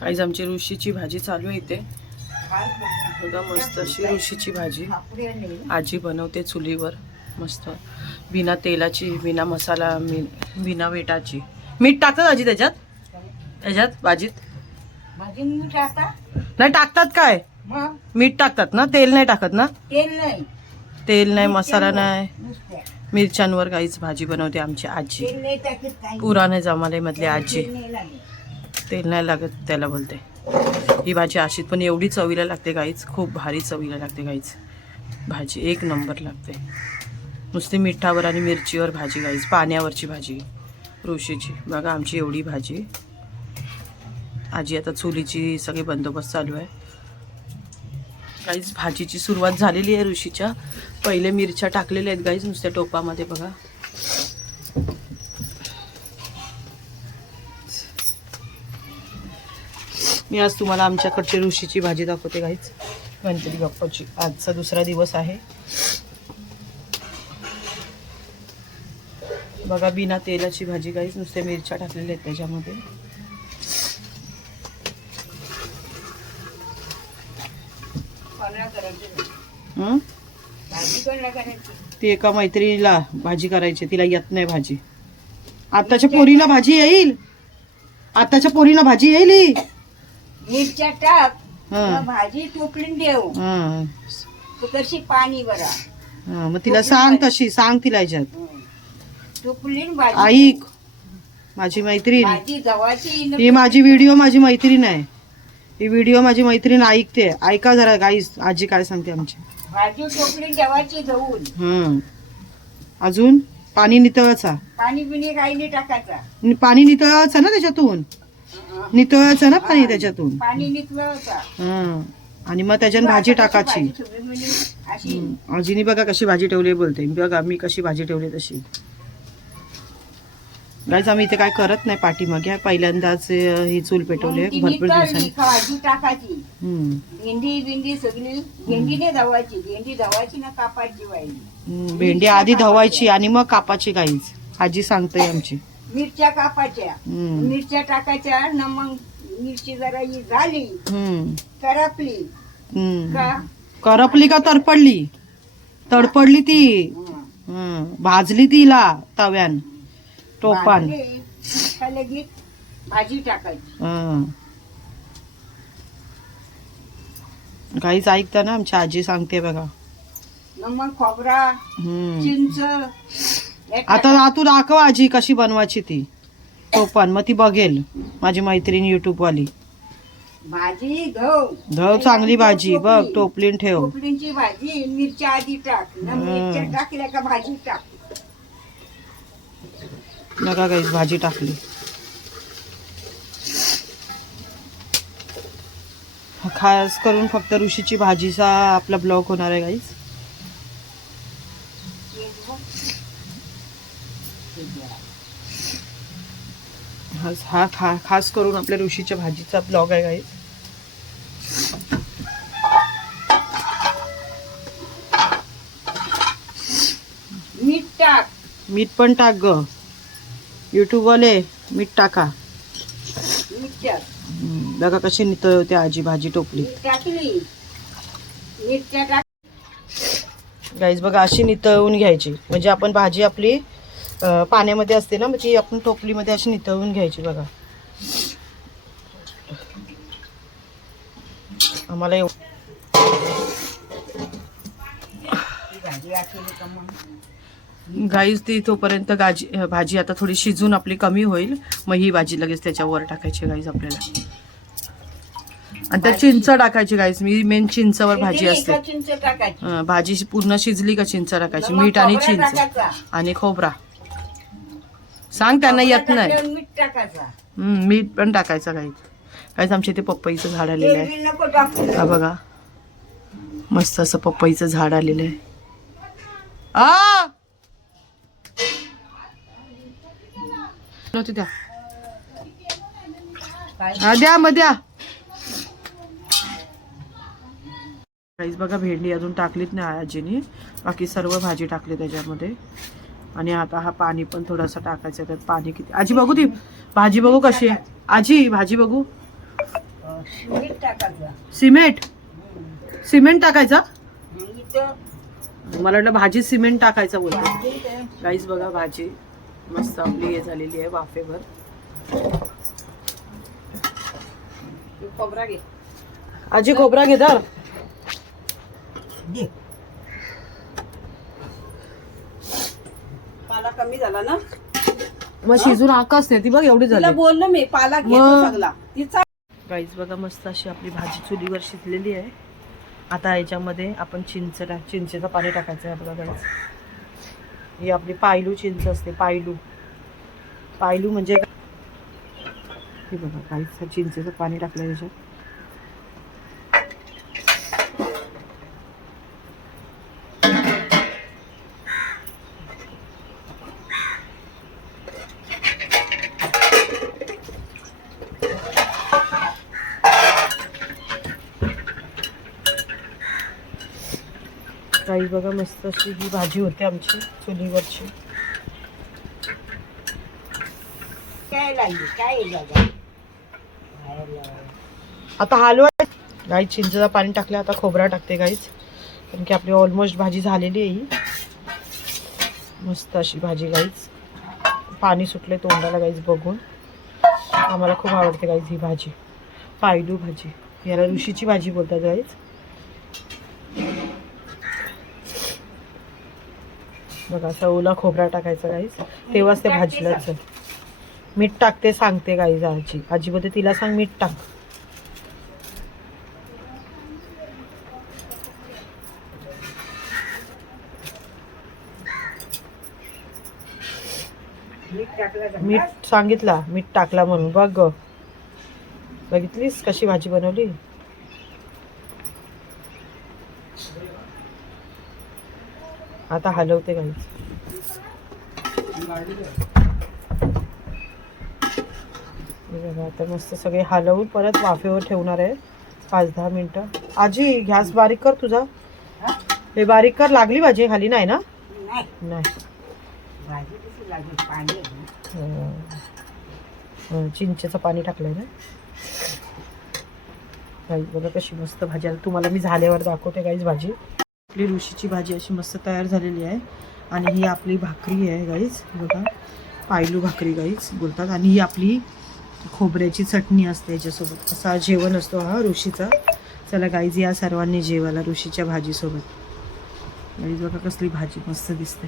काहीच आमची ऋषीची भाजी चालू आहे इथे. बघा मस्त अशी ऋषीची भाजी. आजी बनवते चुलीवर. मस्त. बिना तेलाची बिना मसाला मी- बिना वेटाची. मीठ टाकतात आजी त्याच्यात? त्याच्यात भाजीत? नाही टाकतात काय? मीठ टाकतात ना? तेल नाही टाकत ना? तेल नाही मसाला नाही. मिरच्यांवर काहीच भाजी बनवते आमची आजी. तेल नाही मधली आजी. तेल नाही लागत. त्याला बोलते. ही भाजी अशीच पण एवढी चवीला लागते गाईच खूप भारी चवीला लागते गाईच. भाजी एक नंबर लागते. नुसती मिठावर आणि मिरचीवर भाजी गाईच पाण्यावरची भाजी ऋषीची बघा आमची एवढी भाजी. आजी आता चुलीची सगळे बंदोबस्त चालू आहे. गाईच भाजीची सुरुवात झालेली आहे ऋषीच्या. पहिले मिरच्या टाकलेल्या आहेत गाईज नुसत्या टोपामध्ये बघा. मी आज तुम्हाला आमच्याकडची ऋषीची भाजी दाखवते काहीच गणपती बाप्पाची. आजचा दुसरा दिवस आहे. बघा बिना तेलाची भाजी काहीच नुसत्या मिरच्या टाकलेल्या आहेत त्याच्यामध्ये. ती एका मैत्रिणीला भाजी करायची तिला येत नाही भाजी. आताच्या पोरीला भाजी येईल. आताच्या पोरीला भाजी येईल. ही. मिरच्या टाक. मग भाजी टोपलीन देऊ. हं. कशी पाणी बरा. हं, मग तिला सांग तशी सांग तिला याच्यात. टोपलीन भाजी. ऐक माझी मैत्रीण. भाजी ही माझी व्हिडिओ माझी मैत्रीण आहे. ही व्हिडिओ माझी मैत्रीण ऐकते. ऐका जरा गाईस आजी काय सांगते आमची. भाजी टोपलीन देवाची धुवून. हम्म. अजून? पाणी नितळाचा. पाणी बिणी काही नाही टाकायचा. नि- पाणी नितळाचं ना त्याच्यातून? नितळाचं ना पाणी त्याच्यातून? पाणी हं. आणि मग त्याच्यात भाजी टाकायची. आजीनी बघा कशी भाजी ठेवली बोलते. बघा मी कशी भाजी ठेवली तशी. गाईज आम्ही इथे काय करत नाही पाठीमागे. पहिल्यांदाच ही चूल पेटवली आहे. भरपूर दिवसांनी. का भाजी टाकायची. भेंडी बिंडी सगळी. भेंडीने धवायची. भेंडी धवायची ना भेंडी आधी धवायची आणि मग कापाची गाईज आजी सांगते आमची. मिरच्या कापायच्या. मिरच्या टाकायच्या ना मग मिरची जरा ही झाली हं. करपली हं. का करपली का तरपडली तडपडली ती हं. भाजली तिला तव्यान टोपान भाजली का लगेच भाजी टाकायची हं. काहीच ऐकता ना आमची आजी सांगते बघा न मग खोबरा. चिंच आता तू दाखव आजी कशी बनवायची ती. टोपान मग ती बघेल माझी मैत्रीण युट्यूब वाली. भाजी गहू. धव चांगली भाजी बघ टोपलीन ठेव. टोपलींची भाजी मिरच्या आधी टाक. मिरच्या टाकल्या का भाजी टाक. नका काहीच भाजी टाकली. खास करून फक्त ऋषीची भाजीचा आपला ब्लॉग होणार आहे गाईज हा खा खास करून आपल्या ऋषीच्या भाजीचा ब्लॉग आहे गाईज मीठ टाक. मीठ पण टाक ग. युट्यूबवाले मीठ टाका. बघा कशी नितळ होते आजी भाजी टोपली. गाईज बघा अशी नितळवून घ्यायची. म्हणजे आपण भाजी आपली पाण्यामध्ये असते ना मग ती आपण टोपलीमध्ये अशी नितळवून घ्यायची बघा. आम्हाला एव गाईज ती तोपर्यंत गाजी भाजी आता थोडी शिजून आपली कमी होईल. मग ही भाजी लगेच त्याच्यावर टाकायची गाईज आपल्याला. आणि त्यात चिंच टाकायची गाईज मी मेन चिंचावर भाजी असते. भाजी पूर्ण शिजली का चिंच टाकायची? मीठ आणि चिंच. आणि खोबरा. सांग त्यांना येत नाही. मीठ टाकायचा. हम्म, मीठ पण टाकायचं काही. काहीच आमच्या इथे पपईचं झाड आलेलं आहे. बी नको टाकू. हा बघा. मस्त असं पपईचं झाड आलेलं आहे. आ! नव्हती द्या. काय? हा द्या मग द्या. काहीच बघा भेंडी अजून टाकलीच नाही आजीनी. बाकी सर्व भाजी टाकली त्याच्यामध्ये. आणि आता हा पाणी पण थोडंसं टाकायचं त्यात पाणी किती आजी बघू ती. भाजी बघू कशी आहे. आजी भाजी बघू. सिमेंट. सिमेंट टाकायचा? मला वाटलं भाजी सिमेंट टाकायचा बोलतो गाईज बघा भाजी. मस्त आपली हे झालेली आहे वाफेवर. खोबरा घे. आजी खोबरा घेता घे पाला कमी झाला ना? मग शिजून आकाश नाही ती बघ एवढी तिला झाली. बोललो मी पाला घे मग. तो सगळा. तिचा गाईज बघा मस्त अशी आपली भाजी चुलीवर शिजलेली आहे. आता याच्यामध्ये आपण चिंच टाक चिंचेचं पाणी टाकायचं आहे बघा गाईज ही आपली पायलू चिंच असते पायलू. पायलू म्हणजे हे बघा गाईज चिंचेचं पाणी टाकलं याच्यात. काही बघा मस्त अशी ही भाजी होते आमची चुलीवरची. आता हलवा गाई चिंचेचं पाणी टाकलं आता खोबरा टाकते गाईच कारण की आपली ऑलमोस्ट भाजी झालेली आहे ही. मस्त अशी भाजी गाईच पाणी सुटले तोंडाला गाईच बघून. आम्हाला खूप आवडते गाईज ही भाजी. पायलू भाजी. याला ऋषीची भाजी बोलतात गाईज बघा असं ओला खोबरा टाकायचा गाईज तेव्हाच ते भाजलंच. मीठ टाकते सांगते गाईज आजी. आजी बोलते तिला सांग मीठ टाक. मीठ सांगितला मीठ टाकला म्हणून. बघ बघितलीस कशी भाजी बनवली? आता हलवते काही आता मस्त सगळे हलवून परत वाफेवर ठेवणार आहे. पाच दहा मिनिटं. आजी गॅस बारीक कर तुझा. हे बारीक कर लागली भाजी खाली नाही ना? नाही. आहे ना. चिंचेचं पाणी टाकलंय ना? गाईज बघा कशी मस्त भाजी. आली तुम्हाला मी झाल्यावर दाखवते गाईज भाजी. आपली ऋषीची भाजी अशी मस्त तयार झालेली आहे. आणि ही आपली भाकरी आहे गाईज बघा. पायलू भाकरी गाईज बोलतात. आणि ही आपली खोबऱ्याची चटणी असते याच्यासोबत. असा जेवण असतो हा ऋषीचा. चला गाईज या सर्वांनी जेवायला ऋषीच्या भाजीसोबत. गाईज बघा कसली भाजी मस्त दिसते.